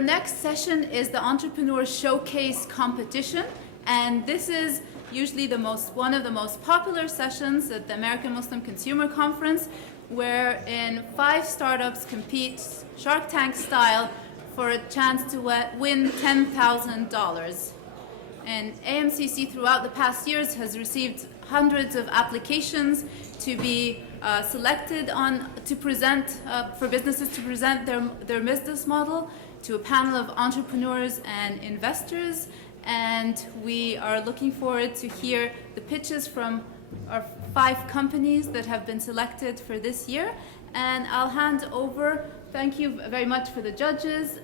next session is the Entrepreneur Showcase competition, and this is usually one of the most popular sessions at the American Muslim Consumer Conference, wherein 5 startups compete Shark Tank style for a chance to win $10,000. And AMCC throughout the past years has received hundreds of applications to be selected to present for businesses to present their business model to a panel of entrepreneurs and investors, and we are looking forward to hear the pitches from our 5 companies that have been selected for this year. And I'll hand over, thank you very much for the judges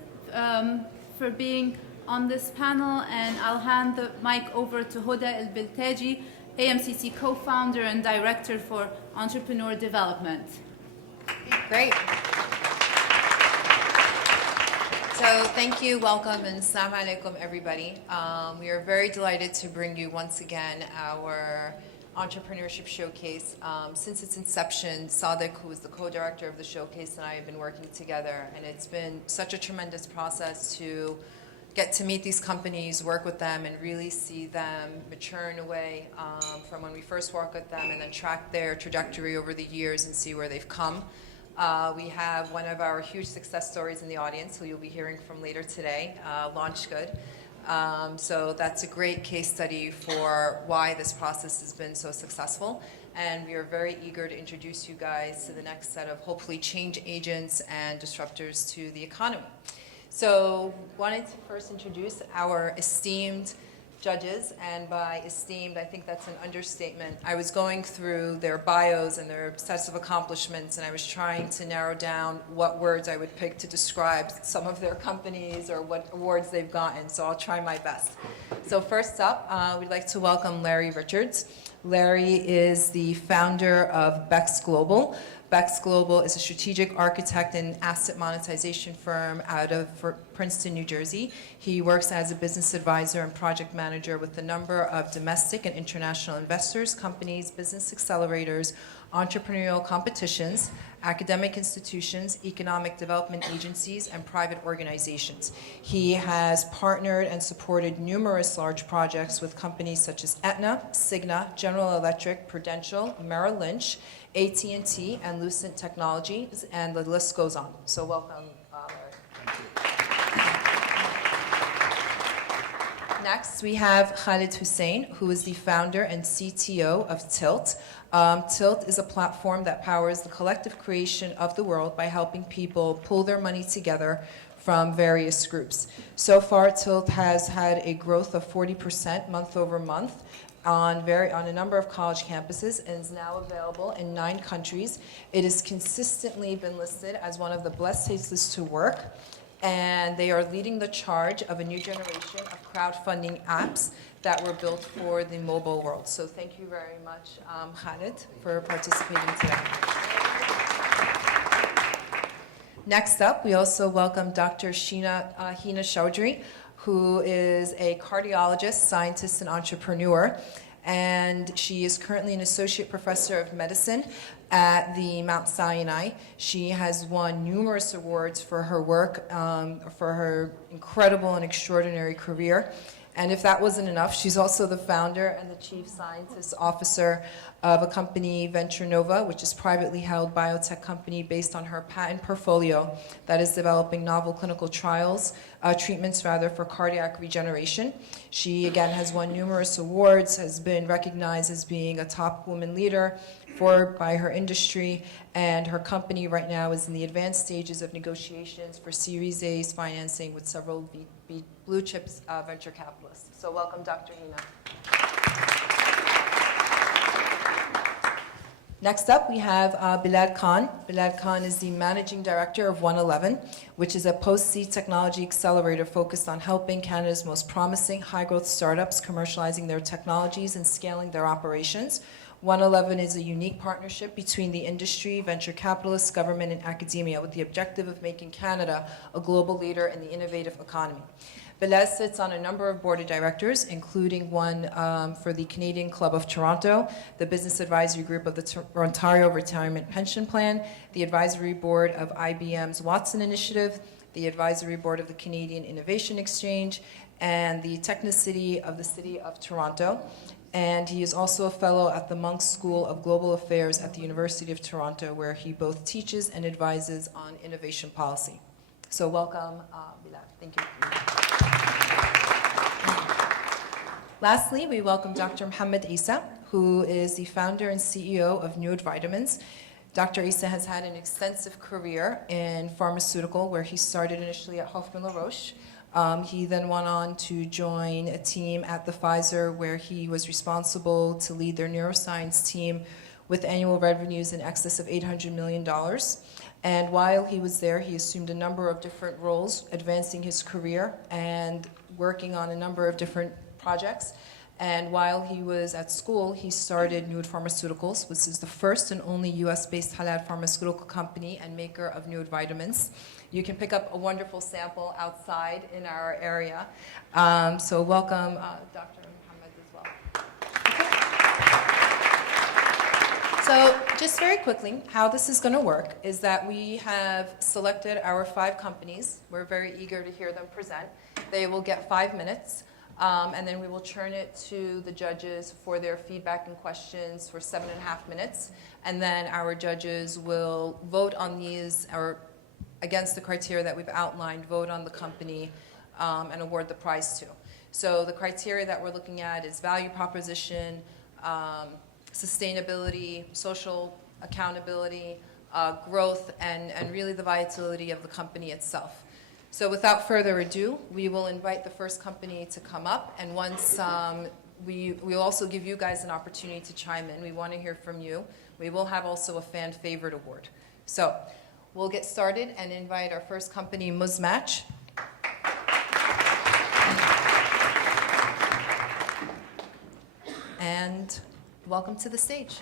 for being on this panel, and I'll hand the mic over to Hoda Al-Beltagy, AMCC co-founder and director for entrepreneur development. Great. So thank you, welcome, and assalamu alaikum, everybody. We are very delighted to bring you once again our entrepreneurship showcase. Since its inception, Sadiq, who is the co-director of the showcase, and I have been working together, and it's been such a tremendous process to get to meet these companies, work with them, and really see them mature in a way from when we first worked with them, and then track their trajectory over the years and see where they've come. We have one of our huge success stories in the audience, who you'll be hearing from later today, Launch Good. So that's a great case study for why this process has been so successful. And we are very eager to introduce you guys to the next set of hopefully change agents and disruptors to the economy. So wanted to first introduce our esteemed judges, and by esteemed, I think that's an understatement. I was going through their bios and their sets of accomplishments, and I was trying to narrow down what words I would pick to describe some of their companies or what awards they've gotten, so I'll try my best. So first up, we'd like to welcome Larry Richards. Larry is the founder of Bex Global. Bex Global is a strategic architect and asset monetization firm out of Princeton, New Jersey. He works as a business advisor and project manager with a number of domestic and international investors, companies, business accelerators, entrepreneurial competitions, academic institutions, economic development agencies, and private organizations. He has partnered and supported numerous large projects with companies such as Aetna, Cigna, General Electric, Prudential, Merrill Lynch, AT&T, and Lucent Technologies, and the list goes on. So welcome, Larry. Thank you. Next, we have Khalid Hussein, who is the founder and CTO of Tilt. Tilt is a platform that powers the collective creation of the world by helping people pull their money together from various groups. So far, Tilt has had a growth of 40% month over month on a number of college campuses, and is now available in 9 countries. It has consistently been listed as one of the best places to work, and they are leading the charge of a new generation of crowdfunding apps that were built for the mobile world. So thank you very much, Khalid, for participating today. Next up, we also welcome Dr. Hina Chaudhry, who is a cardiologist, scientist, and entrepreneur. And she is currently an associate professor of medicine at the Mount Sinai. She has won numerous awards for her work, for her incredible and extraordinary career. And if that wasn't enough, she's also the founder and the chief scientist officer of a company, VentriNova, which is a privately held biotech company based on her patent portfolio that is developing novel clinical treatments for cardiac regeneration. She, again, has won numerous awards, has been recognized as being a top woman leader by her industry, and her company right now is in the advanced stages of negotiations for Series A's financing with several blue chips venture capitalists. So welcome, Dr. Hina. Next up, we have Bilal Khan. Bilal Khan is the managing director of OneEleven, which is a post-seed technology accelerator focused on helping Canada's most promising high-growth startups commercializing their technologies and scaling their operations. OneEleven is a unique partnership between the industry, venture capitalists, government, and academia with the objective of making Canada a global leader in the innovative economy. Bilal sits on a number of board of directors, including one for the Canadian Club of Toronto, the Business Advisory Group of the Ontario Retirement Pension Plan, the Advisory Board of IBM's Watson Initiative, the Advisory Board of the Canadian Innovation Exchange, and the Technicity of the City of Toronto. And he is also a fellow at the Monk School of Global Affairs at the University of Toronto, where he both teaches and advises on innovation policy. So welcome, Bilal. Thank you. Lastly, we welcome Dr. Mohammed Isa, who is the founder and CEO of Nude Vitamins. Dr. Isa has had an extensive career in pharmaceutical, where he started initially at Hoffmann La Roche. He then went on to join a team at the Pfizer, where he was responsible to lead their neuroscience team with annual revenues in excess of $800 million. And while he was there, he assumed a number of different roles, advancing his career and working on a number of different projects. And while he was at school, he started Nude Pharmaceuticals, which is the first and only US-based halal pharmaceutical company and maker of nude vitamins. You can pick up a wonderful sample outside in our area. So welcome, Dr. Mohammed, as well. Okay. So just very quickly, how this is going to work is that we have selected our 5 companies. We're very eager to hear them present. They will get 5 minutes. And then we will turn it to the judges for their feedback and questions for 7.5 minutes. And then our judges will vote on these, or against the criteria that we've outlined, vote on the company and award the prize to. So the criteria that we're looking at is value proposition, sustainability, social accountability, growth, and really the vitality of the company itself. So without further ado, we will invite the first company to come up, and once we'll also give you guys an opportunity to chime in. We want to hear from you. We will have also a fan favorite award. So we'll get started and invite our first company, Muzmatch. And welcome to the stage.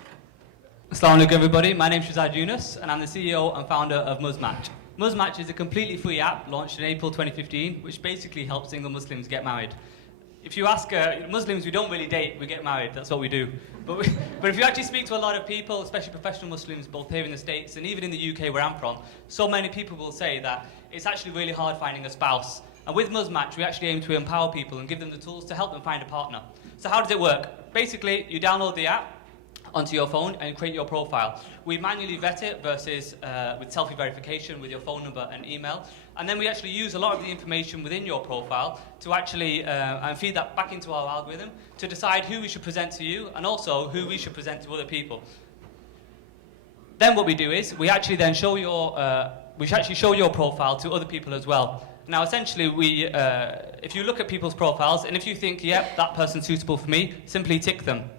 Assalamu alaikum everybody, my name is Shazad Yunus and I'm the CEO and founder of Muzmatch. Muzmatch is a completely free app launched in April 2015, which basically helps single Muslims get married. If you ask Muslims, we don't really date, we get married, that's what we do. But if you actually speak to a lot of people, especially professional Muslims, both here in the States and even in the UK where I'm from, so many people will say that it's actually really hard finding a spouse. And with Muzmatch, we actually aim to empower people and give them the tools to help them find a partner. So how does it work? Basically, you download the app onto your phone and create your profile. We manually vet it versus with selfie verification with your phone number and email. And then we actually use a lot of the information within your profile to actually and feed that back into our algorithm to decide who we should present to you and also who we should present to other people. Then what we do is we actually then show your profile to other people as well. Now essentially if you look at people's profiles and if you think, yep, that person's suitable for me, simply tick them.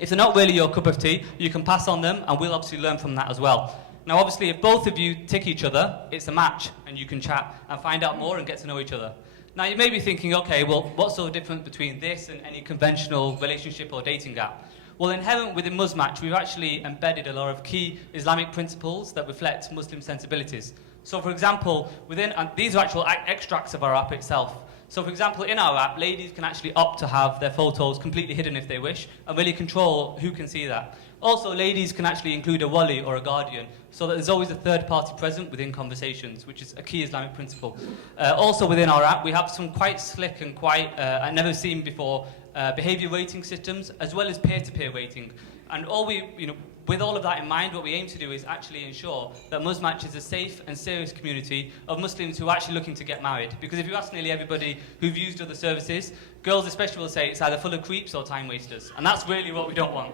If they're not really your cup of tea, you can pass on them and we'll obviously learn from that as well. Now obviously if both of you tick each other, it's a match and you can chat and find out more and get to know each other. Now you may be thinking, okay, well what's so different between this and any conventional relationship or dating app? Well inherent within Muzmatch, we've actually embedded a lot of key Islamic principles that reflect Muslim sensibilities. So for example, these are actual extracts of our app itself. So for example, in our app, ladies can actually opt to have their photos completely hidden if they wish, and really control who can see that. Also, ladies can actually include a wali or a guardian, so that there's always a third party present within conversations, which is a key Islamic principle. Also within our app, we have some quite slick and quite, I've never seen before, behavior rating systems, as well as peer-to-peer rating. And with all of that in mind, what we aim to do is actually ensure that Muzmatch is a safe and serious community of Muslims who are actually looking to get married. Because if you ask nearly everybody who've used other services, girls especially will say it's either full of creeps or time wasters. And that's really what we don't want.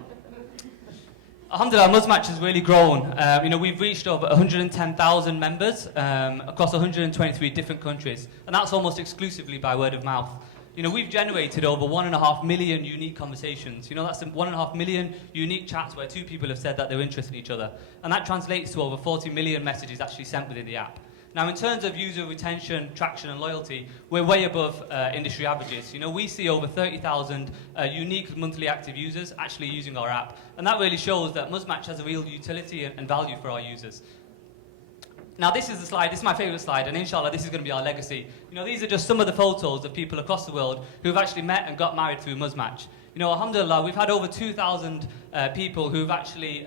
Alhamdulillah, Muzmatch has really grown. We've reached over 110,000 members across 123 different countries. And that's almost exclusively by word of mouth. We've generated over 1.5 million unique conversations. That's 1.5 million unique chats where two people have said that they're interested in each other. And that translates to over 40 million messages actually sent within the app. Now, in terms of user retention, traction, and loyalty, we're way above industry averages. We see over 30,000 unique monthly active users actually using our app. And that really shows that Muzmatch has a real utility and value for our users. Now this is the slide, this is my favourite slide, and inshallah this is going to be our legacy. These are just some of the photos of people across the world who've actually met and got married through Muzmatch. Alhamdulillah, we've had over 2,000 people who've actually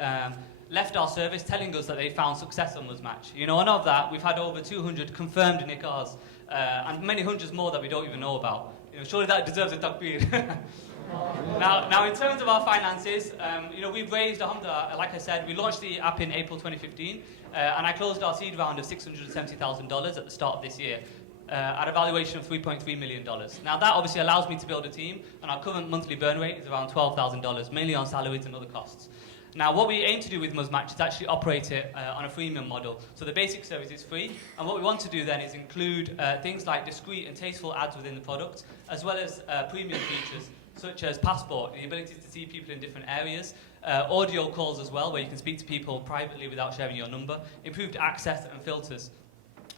left our service telling us that they found success on Muzmatch. You know, and of that, we've had over 200 confirmed nikahs, and many hundreds more that we don't even know about. You know, surely that deserves a takbir. Now, in terms of our finances, you know, we've raised, alhamdulillah, like I said, we launched the app in April 2015, and I closed our seed round of $670,000 at the start of this year, at a valuation of $3.3 million. Now, that obviously allows me to build a team, and our current monthly burn rate is around $12,000, mainly on salaries and other costs. Now, what we aim to do with Muzmatch is actually operate it on a freemium model. So the basic service is free, and what we want to do then is include things like discreet and tasteful ads within the product, as well as premium features, such as passport, the ability to see people in different areas, audio calls as well, where you can speak to people privately without sharing your number, improved access and filters,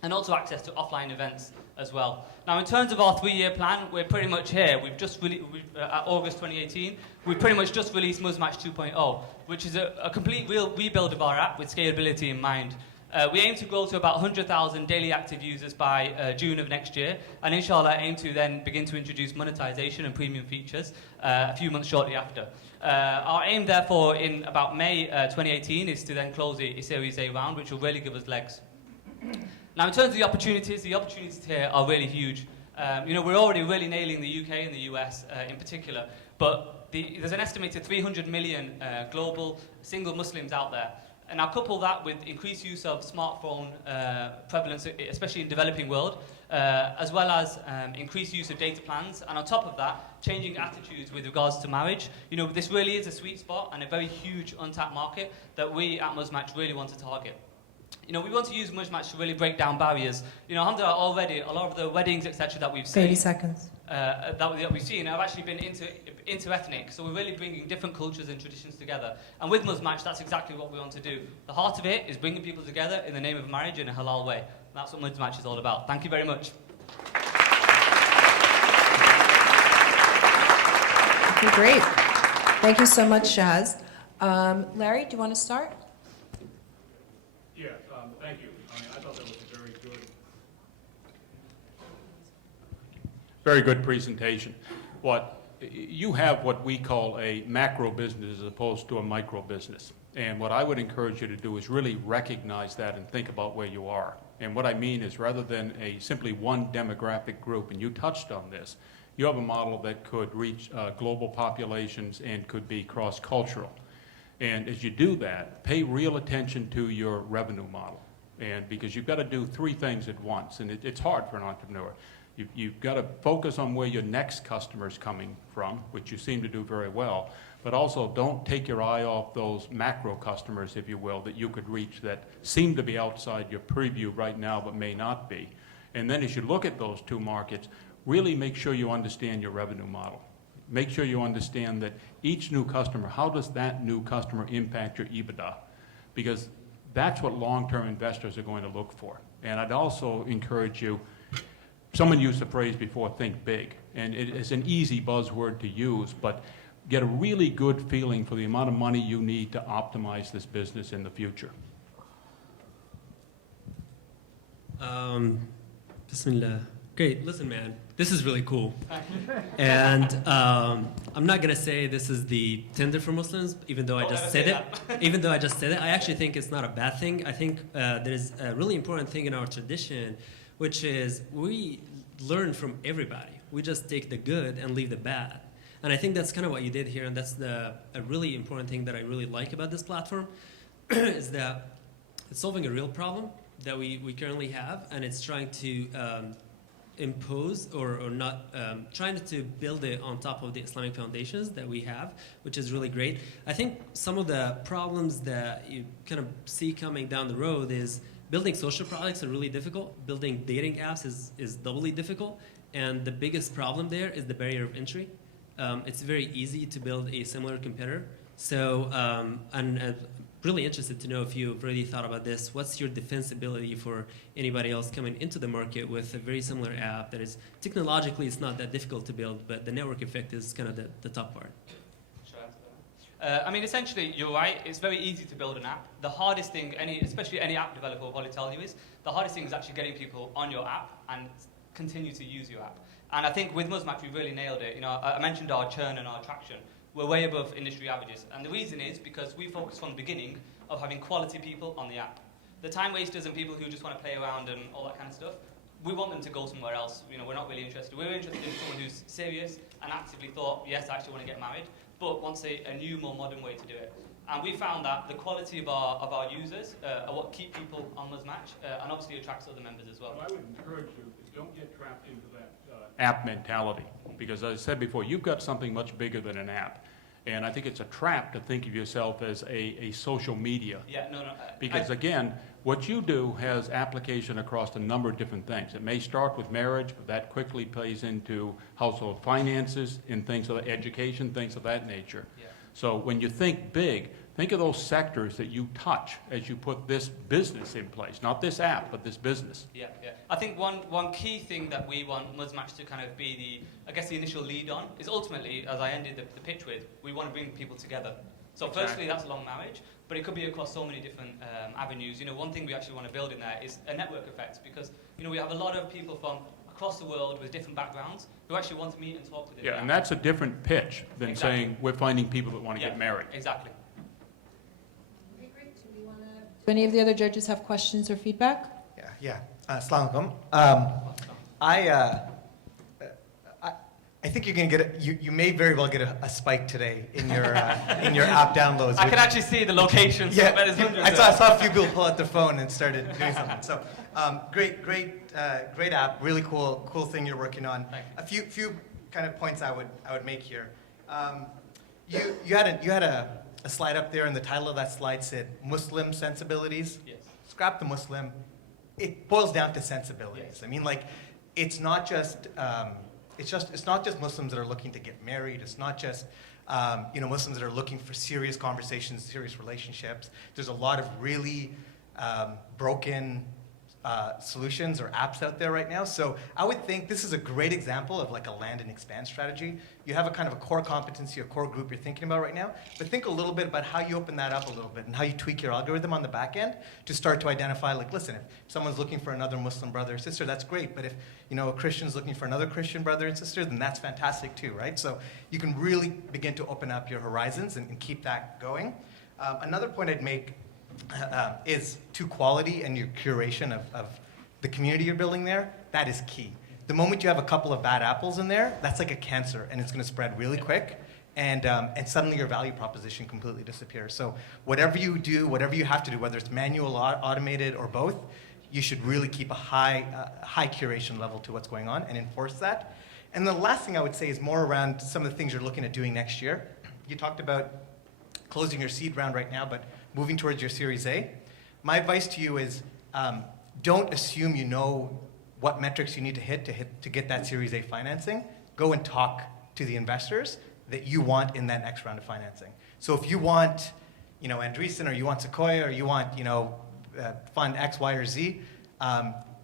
and also access to offline events as well. Now, in terms of our 3-year plan, we're pretty much here. We've just at August 2018, we've pretty much just released Muzmatch 2.0, which is a complete rebuild of our app with scalability in mind. We aim to grow to about 100,000 daily active users by June of next year, and inshallah aim to then begin to introduce monetization and premium features a few months shortly after. Our aim, therefore, in about May 2018 is to then close a Series A round, which will really give us legs. Now, in terms of the opportunities here are really huge. You know, we're already really nailing the UK and the US in particular, but there's an estimated 300 million global single Muslims out there. And now couple that with increased use of smartphone prevalence, especially in developing world, as well as increased use of data plans, and on top of that, changing attitudes with regards to marriage. You know, this really is a sweet spot and a very huge untapped market that we at Muzmatch really want to target. You know, we want to use Muzmatch to really break down barriers. You know, alhamdulillah, already a lot of the weddings, etc., that we've seen, 30 seconds. that we've seen have actually been inter-ethnic. So we're really bringing different cultures and traditions together. And with Muzmatch, that's exactly what we want to do. The heart of it is bringing people together in the name of marriage in a halal way. And that's what Muzmatch is all about. Thank you very much. Okay, great. Thank you so much, Shaz. Larry, do you want to start? Yeah, thank you. I mean, I thought that was a very good presentation. You have what we call a macro business as opposed to a micro business. And what I would encourage you to do is really recognize that and think about where you are. And what I mean is, rather than simply one demographic group, and you touched on this, you have a model that could reach global populations and could be cross-cultural. And as you do that, pay real attention to your revenue model. And because you've got to do 3 things at once, and it's hard for an entrepreneur. You've got to focus on where your next customer is coming from, which you seem to do very well, but also don't take your eye off those macro customers, if you will, that you could reach that seem to be outside your preview right now, but may not be. And then as you look at those 2 markets, really make sure you understand your revenue model. Make sure you understand that each new customer, how does that new customer impact your EBITDA? Because that's what long-term investors are going to look for. And I'd also encourage you, someone used the phrase before, think big. And it's an easy buzzword to use, but get a really good feeling for the amount of money you need to optimize this business in the future. Bismillah. Great, listen, man, this is really cool. And I'm not gonna say this is the Tinder for Muslims, even though I just said it. I actually think it's not a bad thing. I think there's a really important thing in our tradition, which is we learn from everybody. We just take the good and leave the bad. And I think that's kind of what you did here, and that's a really important thing that I really like about this platform, is that it's solving a real problem that we currently have, and it's trying to impose or not trying to build it on top of the Islamic foundations that we have, which is really great. I think some of the problems that you kind of see coming down the road is building social products are really difficult. Building dating apps is doubly difficult. And the biggest problem there is the barrier of entry. It's very easy to build a similar competitor. So I'm really interested to know if you've really thought about this. What's your defensibility for anybody else coming into the market with a very similar app that is technologically it's not that difficult to build, but the network effect is kind of the top part. I mean, essentially, you're right. It's very easy to build an app. The hardest thing, especially any app developer will probably tell you, is the hardest thing is actually getting people on your app and continue to use your app. And I think with Muzmatch, we really nailed it. You know, I mentioned our churn and our traction. We're way above industry averages. And the reason is because we focused from the beginning of having quality people on the app. The time wasters and people who just want to play around and all that kind of stuff, we want them to go somewhere else. We're not really interested. We're interested in someone who's serious and actively thought, yes, I actually want to get married, but wants a new, more modern way to do it. And we found that the quality of our users are what keep people on Muzmatch, and obviously attracts other members as well. Well, I would encourage you, don't get trapped into that app mentality, because as I said before, you've got something much bigger than an app. And I think it's a trap to think of yourself as a social media. Yeah, no. Because again, what you do has application across a number of different things. It may start with marriage, but that quickly plays into household finances and things of education, things of that nature. Yeah. So when you think big, think of those sectors that you touch as you put this business in place. Not this app, but this business. Yeah. I think one key thing that we want Muzmatch to kind of be the initial lead on is ultimately, as I ended the pitch with, we want to bring people together. So firstly, that's a long marriage, but it could be across so many different avenues. One thing we actually want to build in there is a network effect, because we have a lot of people from across the world with different backgrounds who actually want to meet and talk with each other. Yeah, and that's a different pitch than saying we're finding people that want to get married. Exactly. Okay, great. Do any of the other judges have questions or feedback? Yeah. Assalamu alaikum. I think you're going to get you may very well get a spike today in your app downloads. I can actually see the locations. Yeah, There's hundreds I saw a few people pull out their phone and started doing something. So great app, really cool thing you're working on. Thank you. A few kind of points I would make here. You had a slide up there, and the title of that slide said Muslim sensibilities. Yes. Scrap the Muslim. It boils down to sensibilities. Yes. I mean, like, it's not just Muslims that are looking to get married. It's not just Muslims that are looking for serious conversations, serious relationships. There's a lot of really broken solutions or apps out there right now. So I would think this is a great example of like a land and expand strategy. You have a kind of a core competency, a core group you're thinking about right now, but think a little bit about how you open that up a little bit and how you tweak your algorithm on the back end to start to identify, like, listen, if someone's looking for another Muslim brother or sister, that's great. But if a Christian's looking for another Christian brother and sister, then that's fantastic too, right? So you can really begin to open up your horizons and keep that going. Another point I'd make is to quality and your curation of the community you're building there. That is key. The moment you have a couple of bad apples in there, that's like a cancer, and it's going to spread really quick, and suddenly your value proposition completely disappears. So whatever you do, whatever you have to do, whether it's manual, automated, or both, you should really keep a high curation level to what's going on and enforce that. And the last thing I would say is more around some of the things you're looking at doing next year. You talked about closing your seed round right now, but moving towards your Series A. My advice to you is don't assume you know what metrics you need to hit to get that Series A financing. Go and talk to the investors that you want in that next round of financing. So if you want, Andreessen, or you want Sequoia, or you want, fund X, Y, or Z,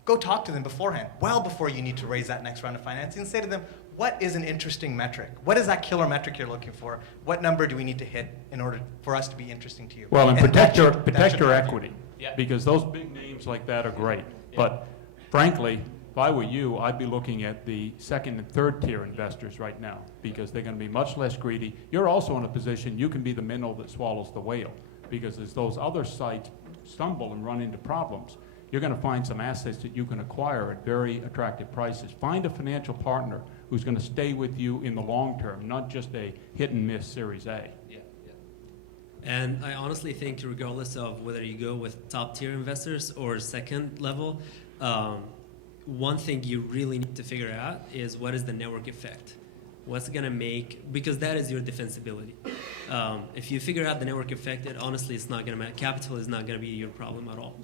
go talk to them beforehand, well before you need to raise that next round of financing, and say to them, what is an interesting metric? What is that killer metric you're looking for? What number do we need to hit in order for us to be interesting to you? Well, and protect that should your help you. equity, Yeah. because those big names like that are great. Yeah. But frankly, if I were you, I'd be looking at the second and third tier investors right now, because they're going to be much less greedy. You're also in a position you can be the minnow that swallows the whale, because as those other sites stumble and run into problems, you're going to find some assets that you can acquire at very attractive prices. Find a financial partner who's going to stay with you in the long term, not just a hit and miss Series A. Yeah. And I honestly think, regardless of whether you go with top tier investors or second level, one thing you really need to figure out is what is the network effect. What's going to make, because that is your defensibility. If you figure out the network effect, honestly, it's not going to matter. Capital is not going to be your problem at all.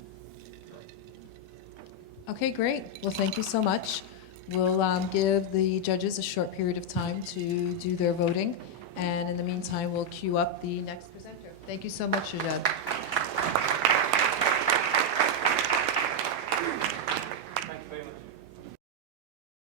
Okay, great. Well, thank you so much. We'll give the judges a short period of time to do their voting. And in the meantime, we'll queue up the next presenter. Thank you so much, Shajad.